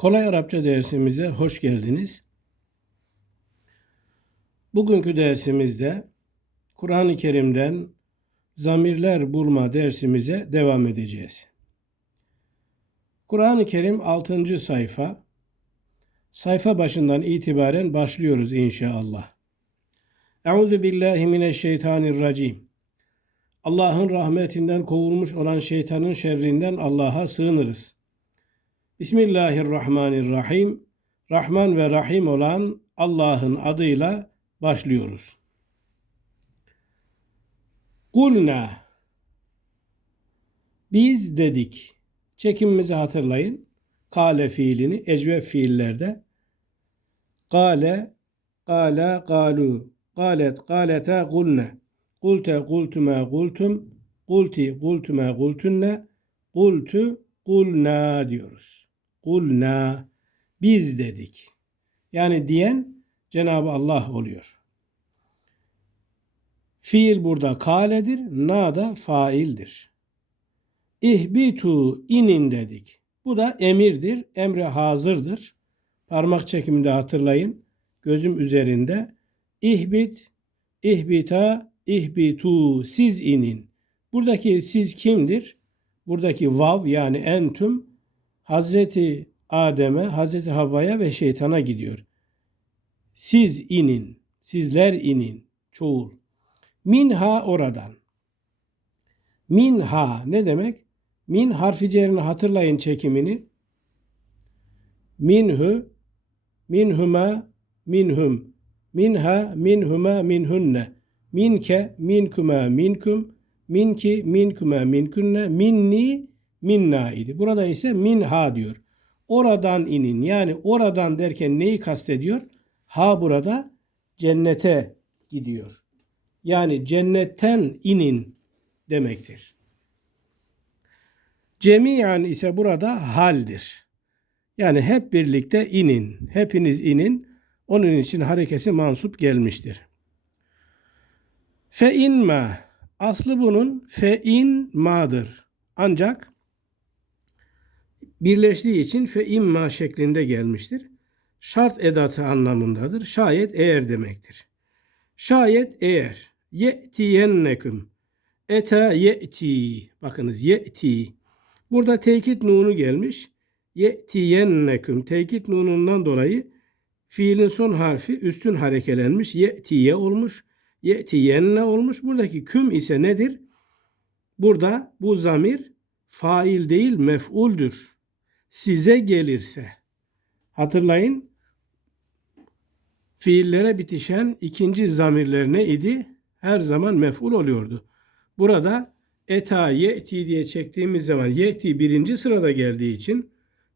Kolay Arapça dersimize hoş geldiniz. Bugünkü dersimizde Kur'an-ı Kerim'den zamirler bulma dersimize devam edeceğiz. Kur'an-ı Kerim 6. sayfa. Sayfa başından itibaren başlıyoruz inşallah. Euzu billahi mineşşeytanirracim. Allah'ın rahmetinden kovulmuş olan şeytanın şerrinden Allah'a sığınırız. Bismillahirrahmanirrahim. Rahman ve Rahim olan Allah'ın adıyla başlıyoruz. Kulna Biz dedik. Çekimimizi hatırlayın. Kale fiilini ecve fiillerde Kale, kala, kalu, kalet, kaleta, kulne, kulte, kultuma, kultum, kulti, kultuma, kultunne, kultu, kulna diyoruz. Kulna, biz dedik. Yani diyen Cenab-ı Allah oluyor. Fiil burada kaledir, na da faildir. İhbitu inin dedik. Bu da emirdir, emre hazırdır. Parmak çekiminde hatırlayın. Gözüm üzerinde. İhbit, ihbita, ihbitu, siz inin. Buradaki siz kimdir? Buradaki vav yani entüm Hazreti Adem'e, Hazreti Havva'ya ve şeytana gidiyor. Siz inin, sizler inin, çoğul. Minha oradan. Minha ne demek? Min harfi cerini hatırlayın çekimini. Minhu, minhuma, minhum. Minha, minhuma, minhunne. Minke, minkuma, minkum. Minki, minkuma, minkunne. Minni, minna idi. Burada ise minha diyor. Oradan inin. Yani oradan derken neyi kastediyor? Ha burada cennete gidiyor. Yani cennetten inin demektir. Cemiyen ise burada haldir. Yani hep birlikte inin. Hepiniz inin. Onun için harekesi mansup gelmiştir. Fe inma. Aslı bunun fe in ma'dır. Ancak birleştiği için fe imma şeklinde gelmiştir. Şart edatı anlamındadır. Şayet eğer demektir. Şayet eğer ye'tiyenneküm eta ye'ti bakınız ye'ti burada tekit nunu gelmiş. Ye'tiyenneküm tekit nunundan dolayı fiilin son harfi üstün harekelenmiş. Ye'tiye olmuş. Ye'tiyenne olmuş. Buradaki küm ise nedir? Burada bu zamir fail değil mef'uldür. Size gelirse. Hatırlayın fiillere bitişen ikinci zamirler ne idi? Her zaman mef'ul oluyordu. Burada eta ye'ti diye çektiğimiz zaman ye'ti birinci sırada geldiği için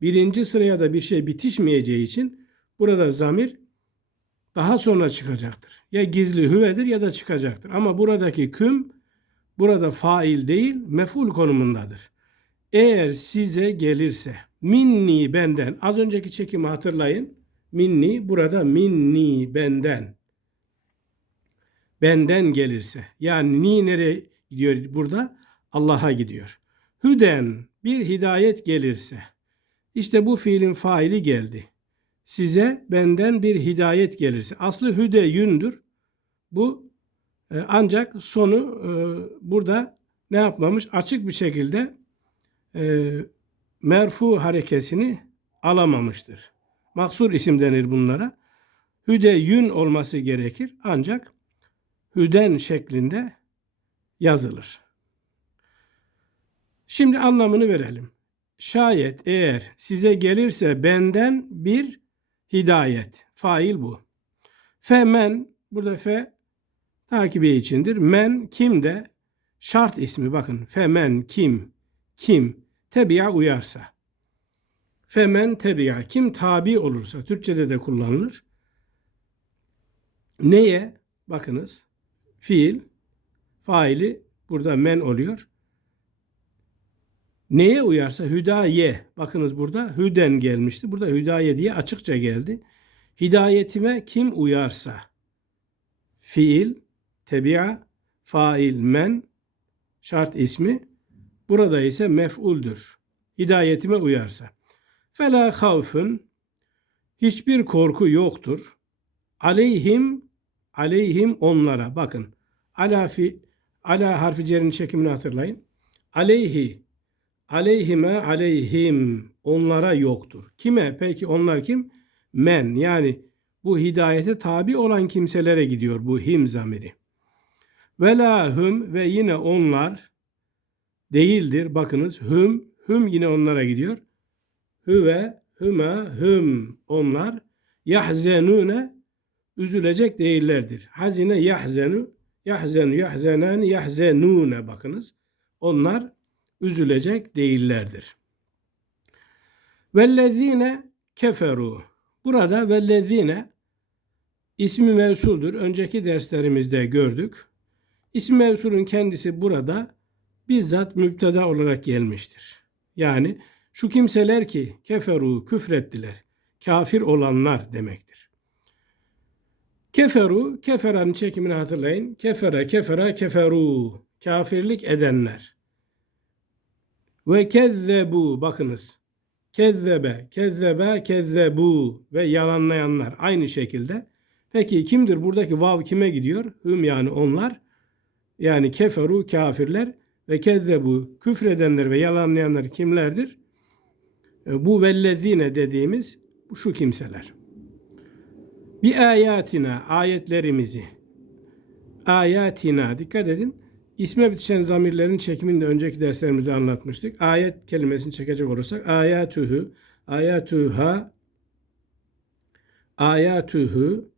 birinci sıraya da bir şey bitişmeyeceği için burada zamir daha sonra çıkacaktır. Ya gizli hüvedir ya da çıkacaktır. Ama buradaki küm burada fail değil mef'ul konumundadır. Eğer size gelirse minni benden az önceki çekimi hatırlayın. Minni burada minni benden. Benden gelirse. Yani ni nereye gidiyor burada? Allah'a gidiyor. Hüden bir hidayet gelirse. İşte bu fiilin faili geldi. Size benden bir hidayet gelirse. Aslı hüde yündür. Bu e, ancak sonu e, burada ne yapmamış? Açık bir şekilde e, merfu harekesini alamamıştır. Maksur isim denir bunlara. Hüde yün olması gerekir ancak hüden şeklinde yazılır. Şimdi anlamını verelim. Şayet eğer size gelirse benden bir hidayet. Fail bu. Femen burada fe takibi içindir. Men kim de şart ismi bakın. Femen kim kim tebi'a uyarsa. Femen tebi'a kim tabi olursa Türkçede de kullanılır. Neye? Bakınız. Fiil faili burada men oluyor. Neye uyarsa hüdaye. Bakınız burada hüden gelmişti. Burada hüdaye diye açıkça geldi. Hidayetime kim uyarsa. Fiil, tebi'a, fail, men, şart ismi. Burada ise mef'uldür. Hidayetime uyarsa. Fela havfun hiçbir korku yoktur. Aleyhim aleyhim onlara bakın. Ala fi ala harfi cerin çekimini hatırlayın. Aleyhi aleyhime aleyhim onlara yoktur. Kime? Peki onlar kim? Men yani bu hidayete tabi olan kimselere gidiyor bu him zamiri. Velahum ve yine onlar değildir. Bakınız hüm, hüm yine onlara gidiyor. Hüve, hüme, hüm onlar yahzenune üzülecek değillerdir. Hazine yahzenu, yahzenu, yahzenan, yahzenune bakınız. Onlar üzülecek değillerdir. Vellezine keferu. Burada vellezine ismi mevsuldur. Önceki derslerimizde gördük. İsmi mevsulün kendisi burada bizzat müpteda olarak gelmiştir. Yani şu kimseler ki keferu küfrettiler. Kafir olanlar demektir. Keferu, keferanın çekimini hatırlayın. Kefere, kefera, keferu. Kafirlik edenler. Ve kezzebu, bakınız. Kezzebe, kezzebe, kezzebu ve yalanlayanlar aynı şekilde. Peki kimdir? Buradaki vav kime gidiyor? Hüm yani onlar. Yani keferu kafirler ve kezzebu küfredenler ve yalanlayanlar kimlerdir? E, Bu vellezine dediğimiz şu kimseler. Bir ayatina ayetlerimizi ayatina dikkat edin. İsme bitişen zamirlerin çekimini de önceki derslerimizde anlatmıştık. Ayet kelimesini çekecek olursak ayatuhu, ayatuha, ayatuhu,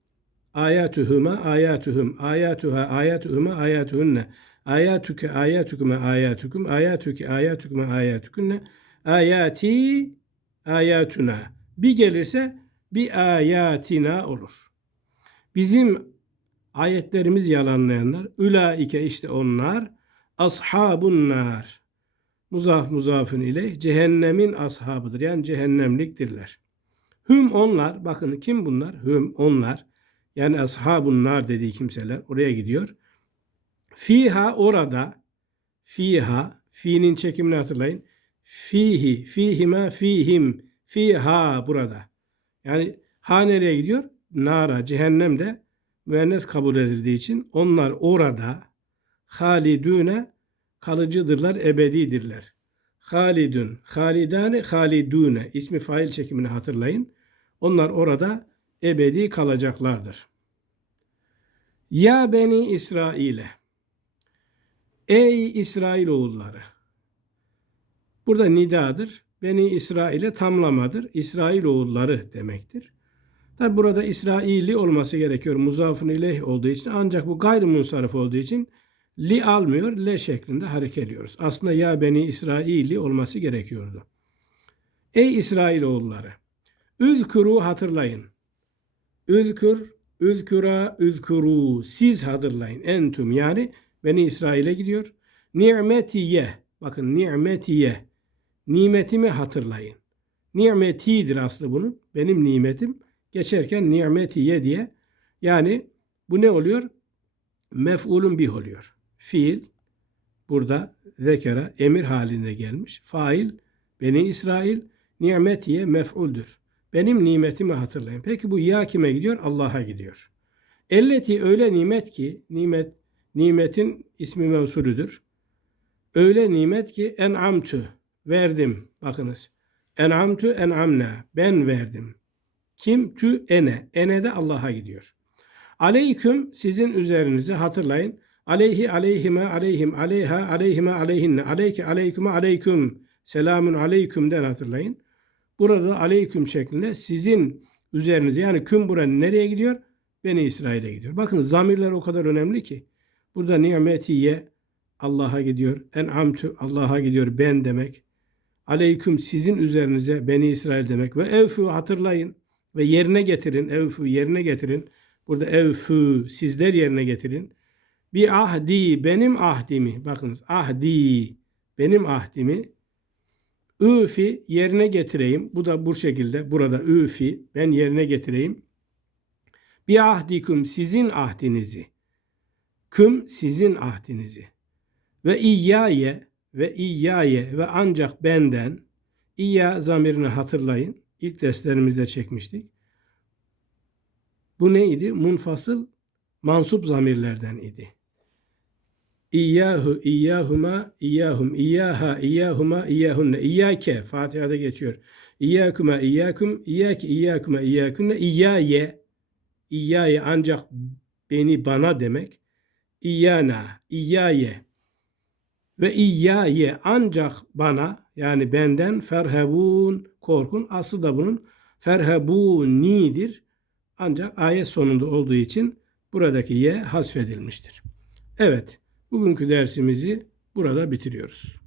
ayatuhuma, ayatuhum, ayatuha, ayatuhuma, ayatuhunne, ayatuke, ayatukuma, ayatukum, ayatuke, ayatukuma, ayatukunne, ayati, ayatuna. Bir gelirse bir ayatina olur. Bizim ayetlerimiz yalanlayanlar, ülaike işte onlar, ashabun nar. Muzaf muzafın ile cehennemin ashabıdır. Yani cehennemliktirler. Hüm onlar, bakın kim bunlar? Hüm onlar. Yani ashabun nar dediği kimseler oraya gidiyor. Fiha orada, fiha, fi'nin çekimini hatırlayın. Fihi, fihima, fihim, fiha burada. Yani ha nereye gidiyor? Nara, cehennemde müennes kabul edildiği için onlar orada halidüne kalıcıdırlar, ebedidirler. Halidun, halidane, halidune ismi fail çekimini hatırlayın. Onlar orada ebedi kalacaklardır. Ya beni İsrail'e Ey İsrail oğulları Burada nidadır. Beni İsrail'e tamlamadır. İsrail oğulları demektir. Tabi burada İsraili olması gerekiyor. Muzafın ileyh olduğu için ancak bu gayrimunsarif olduğu için li almıyor. Le şeklinde hareket ediyoruz. Aslında ya beni İsraili olması gerekiyordu. Ey İsrail oğulları. Üzkuru hatırlayın. Üzkür, üzküra, üzkuru. Siz hatırlayın. Entüm yani beni İsrail'e gidiyor. Ni'metiye. Bakın ni'metiye. Nimetimi hatırlayın. Nimetidir aslı bunun. Benim nimetim. Geçerken nimetiye diye. Yani bu ne oluyor? Mef'ulun bih oluyor. Fiil burada zekera emir halinde gelmiş. Fail beni İsrail nimetiye mef'uldür. Benim nimetimi hatırlayın. Peki bu ya kime gidiyor? Allah'a gidiyor. Elleti öyle nimet ki nimet nimetin ismi mevsulüdür. Öyle nimet ki en'amtü verdim. Bakınız. En'amtü en'amna ben verdim. Kim? Tü ene. Ene de Allah'a gidiyor. Aleyküm sizin üzerinize hatırlayın. Aleyhi aleyhime aleyhim aleyha aleyhime aleyhinne aleyke aleyküme aleyküm selamun aleykümden hatırlayın. Burada aleyküm şeklinde sizin üzerinize yani küm buranın nereye gidiyor? Beni İsrail'e gidiyor. Bakın zamirler o kadar önemli ki. Burada nimetiye Allah'a gidiyor. En'amtü Allah'a gidiyor ben demek. Aleyküm sizin üzerinize Beni İsrail demek. Ve evfü hatırlayın ve yerine getirin. Evfü yerine getirin. Burada evfü sizler yerine getirin. Bir ahdi benim ahdimi. Bakınız ahdi benim ahdimi. Üfi yerine getireyim. Bu da bu şekilde. Burada üfi ben yerine getireyim. Bir ahdikum sizin ahdinizi. Küm sizin ahdinizi. Ve iyyaye ve iyyaye ve ancak benden İyya zamirini hatırlayın. İlk derslerimizde çekmiştik. Bu neydi? Munfasıl mansup zamirlerden idi. İyyahu, iyyahuma, iyyahum, iyyaha, iyyahuma, iyyahunne, iyyake. Fatiha'da geçiyor. İyyakuma, iyyakum, iyyaki, iyyakuma, iyyakunne, iyyaye. İyyaye ancak beni bana demek. İyyana, iyyaye. Ve iyyaye ancak bana yani benden ferhebun korkun. Aslı da bunun ferhebunidir. Ancak ayet sonunda olduğu için buradaki ye hasfedilmiştir. Evet, bugünkü dersimizi burada bitiriyoruz.